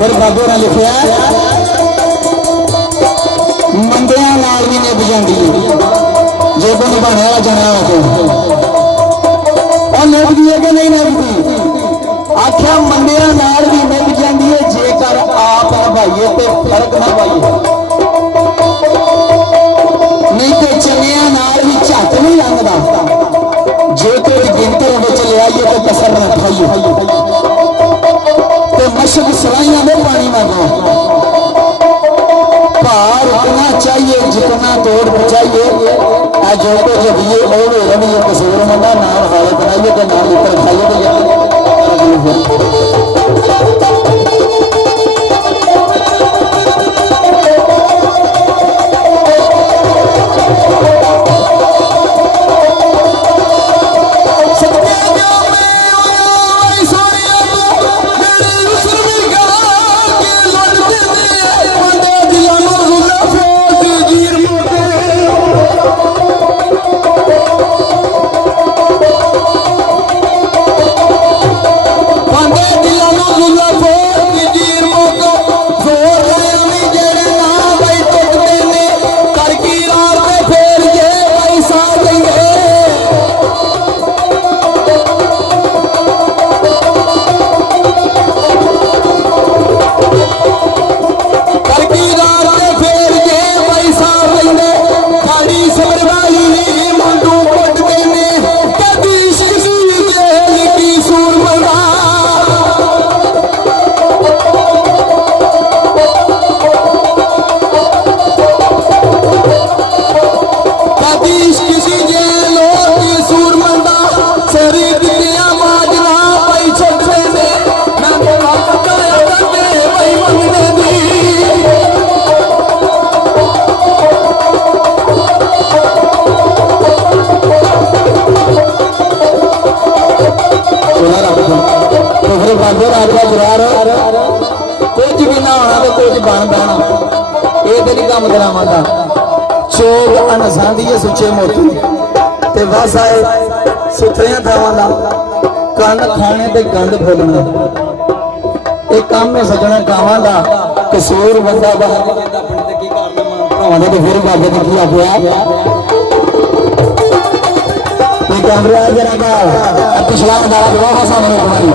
फिर बाबे ने लिखा मंदिया नाल भी निभ जाती जो कोई निभाने वाला जाना हो निभदी है कि नहीं निभदी। आख्या मंदिया नाल भी निभ जाती है जेकर आप निभाइए तो फर्क ना पाइए नहीं तो चंगिया नाल भी झट नहीं लंघदा जे कोई गिनती ले आइए तो कसर न खाइए तो मशक सलाइया में पानी मारना भार उतना चाहिए जितना तोड़ पहुंचाइए जो को जब ये और रवि कसूर मंदा नाम हाले बनाइए तो नाम ऊपर खाइए तो कुछ भी ना होना तो कुछ बन पैना ये तो नहीं काम करावा का चोग अनसांदी है सुचे मोती ते बस आए सुथरिया थावां दा कन खाने ते गंद फुलना ये काम है सजना कावां दा कसूर बंदा बाहर देता अपने ते की करना मान भरावां दा ते फिर बाबे ने की आखिया ते कैमरा जरा का पिछला नजारा दिखाओ सामने तुम्हारी